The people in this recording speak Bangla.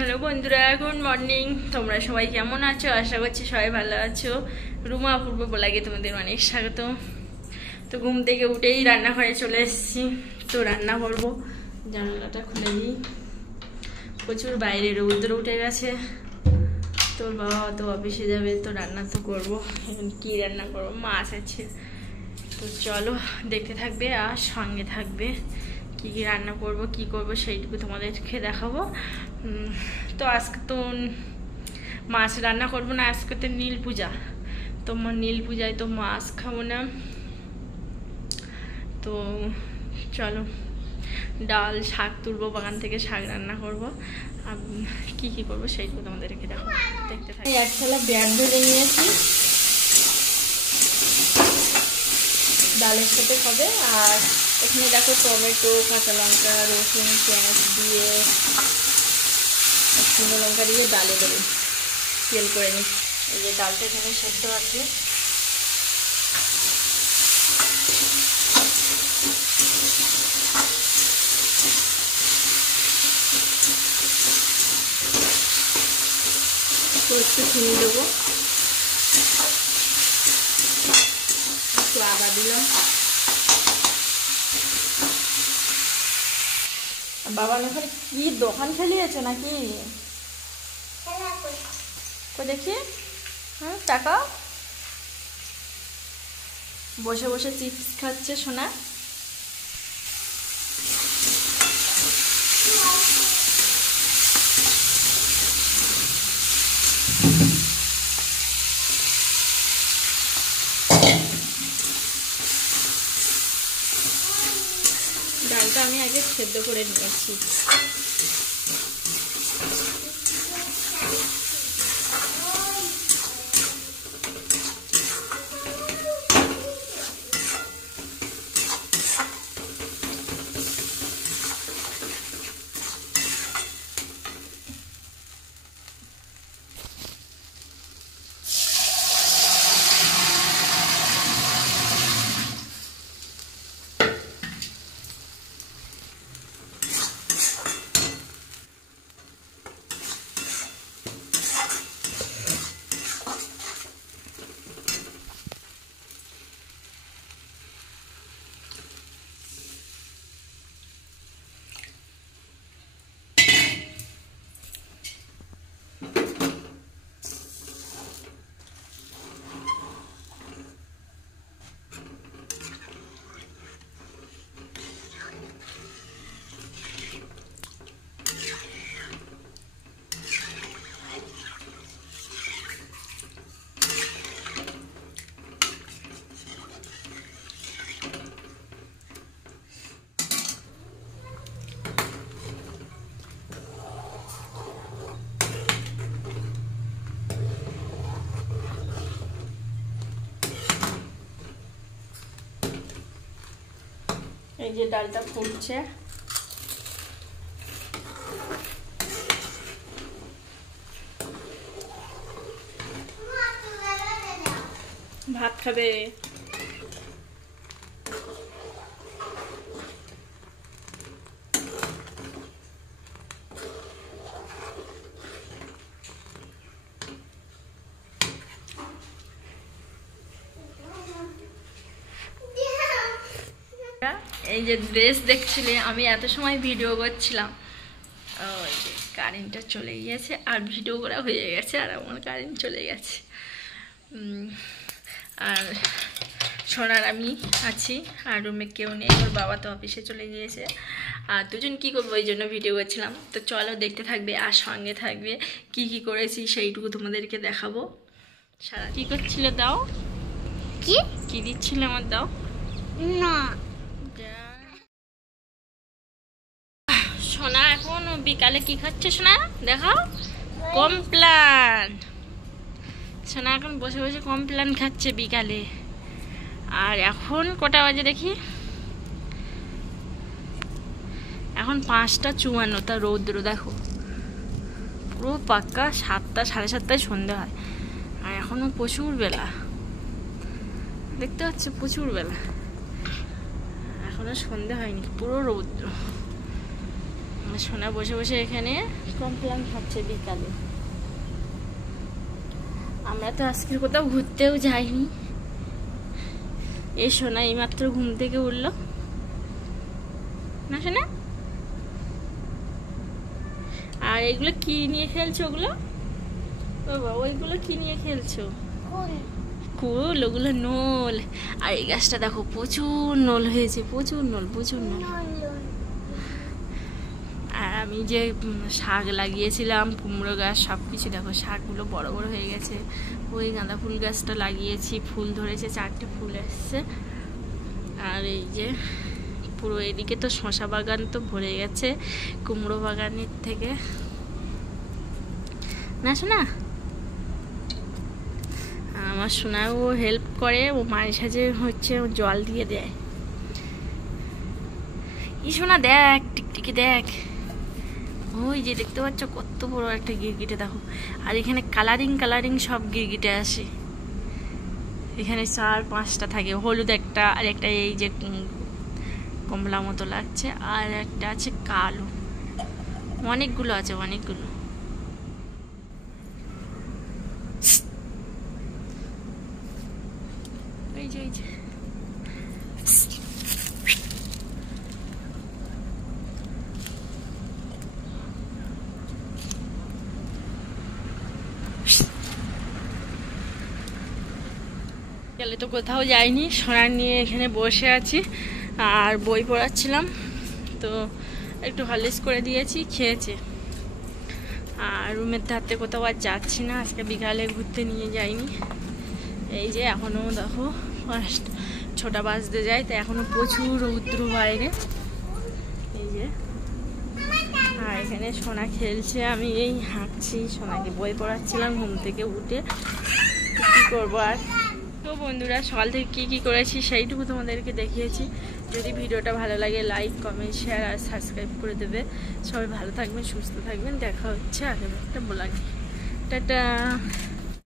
হ্যালো বন্ধুরা, গুড মর্নিং। তোমরা সবাই কেমন আছো? আশা করছি সবাই ভালো আছো। রুমা অপূর্ব ব্লগে তোমাদের অনেক স্বাগত। তো ঘুম থেকে উঠেই রান্নাঘরে চলে এসেছি। তো রান্না করবো, জানালাটা খুলে দিই। প্রচুর বাইরে রৌদ্র উঠে গেছে। তোর বাবা তো অফিসে যাবে, তো রান্না তো করবো। এখন কী রান্না করবো, মাছ আছে। তো চলো দেখতে থাকবে আর সঙ্গে থাকবে। কী কী রান্না করব, কি করব সেইটুকু তোমাদেরকে দেখাবো। তো আজকে তো মাছ রান্না করব না, আজকে তো নীল পূজা। তো নীল পূজায় তো মাছ খাবো না। তো চলো ডাল শাক তুলবো, বাগান থেকে শাক রান্না করব। কি কি করবো সেইটুকু তোমাদেরকে দেখাবো, দেখতে থাকি। এক থালা পেঁয়াজ ভেজে নিয়েছি, ডালের সাথে হবে। আর এখানে দেখো টমেটো, কাঁচা লঙ্কা, রসুন, পেঁয়াজ দিয়ে, শুকনো লঙ্কা দিয়ে ডালে দেবো, তেল করে নিই। এই যে ডালটা এখানে সেদ্ধ আছে। তো একটু চিনি দেবো, একটু আদা দিলাম। বাবা ওখানে কি দোকান খেলিয়েছে নাকি? দেখি। টাকা বসে বসে চিপস খাচ্ছে সোনা। ডালটা আমি আগে সেদ্ধ করে নিয়েছি। এই যে ডালটা ফুটছে। ভাত খাবে? এই যে ড্রেস দেখছিলে, আমি এত সময় ভিডিও করছিলাম, ওই যে কারেন্টটা চলে গিয়েছে আর ভিডিও করা হয়ে গেছে, আর আমার কারেন্ট চলে গেছে। আর সোনার আমি আছি, আর রুমে কেউ নেই, ওর বাবা তো অফিসে চলে গিয়েছে। আর দুজন কী করবো, এই জন্য ভিডিও করছিলাম। তো চলো দেখতে থাকবে আর সঙ্গে থাকবে। কি কি করেছি সেইটুকু তোমাদেরকে দেখাবো। সারা কি করছিলে? দাও। কি কি দিচ্ছিলে আমার? দাও না। সোনা এখন বিকালে কি খাচ্ছে সোনা? দেখাও। কমপ্লান। সোনা এখন বসে বসে কমপ্লান খাচ্ছে বিকালে। আর এখন কটা বাজে দেখি? এখন 5:54। তা রৌদ্র দেখো, পুরো পাক্কা 7টা 7:30টায় সন্ধে হয়। আর এখনো প্রচুর বেলা, দেখতে পাচ্ছ? প্রচুর বেলা, এখনো সন্ধে হয়নি, পুরো রৌদ্র। আর সোনা বসে বসে এখানে কমপ্লেন খাচ্ছে বিকালে। আমরা তো আজকে কোথাও ঘুরতেও যাইনি। এই সোনা এইমাত্র ঘুম থেকে উঠলো না সোনা? আর এগুলো কি নিয়ে খেলছো? ওগুলো বাবা ওইগুলো কি নিয়ে খেলছো? কুল, ওগুলো নল। আর এই গাছটা দেখো প্রচুর নল হয়েছে, প্রচুর নল, প্রচুর নল। আর আমি যে শাক লাগিয়েছিলাম, কুমড়ো গাছ, সব কিছু দেখো শাকগুলো বড় বড় হয়ে গেছে। ওই গাঁদা ফুল গাছটা লাগিয়েছি, ফুল ধরেছে, 4টে ফুল এসছে। আর এই যে পুরো এদিকে তো শশা বাগান তো ভরে গেছে কুমড়ো বাগানের থেকে। না শোনা? আমার সোনাও হেল্প করে, ও মায়ের সাথে হচ্ছে জল দিয়ে দেয়। ই সোনা দেখ, টিকটিকি দেখ, ওই যে দেখতে পাচ্ছ কত বড় একটা গিরগিটে দেখো। আর এখানে কালারিং কালারিং সব গিরগিটে আসে। এখানে 4-5টা থাকে, হলুদ একটা, আর একটা এই যে কমলা মতো লাগছে, আর একটা আছে কালো। অনেকগুলো আছে, অনেকগুলো। এই যে গেলে তো কোথাও যাইনি, সোনার নিয়ে এখানে বসে আছি আর বই পড়াচ্ছিলাম। তো একটু হরলিক্স করে দিয়েছি, খেয়েছে। আর রুমের ধারতে কোথাও আর যাচ্ছি না, আজকে বিকালে ঘুরতে নিয়ে যাইনি। এই যে এখনও দেখো 5টা বাজতে যায়, তো এখনো প্রচুর রৌদ্র বাইরে। এই যে আর এখানে সোনা খেলছে, আমি এই হাঁটছি, সোনাকে বই পড়াচ্ছিলাম ঘুম থেকে উঠে। কি করবো আর। তো বন্ধুরা সকাল থেকে কি করেছি সেইটুকু তোমাদেরকে দেখিয়েছি। যদি ভিডিওটা ভালো লাগে লাইক, কমেন্ট, শেয়ার আর সাবস্ক্রাইব করে দেবে। সবাই ভালো থাকবেন, সুস্থ থাকবেন। দেখা হচ্ছে আগামী একটা ব্লগে। টাটা।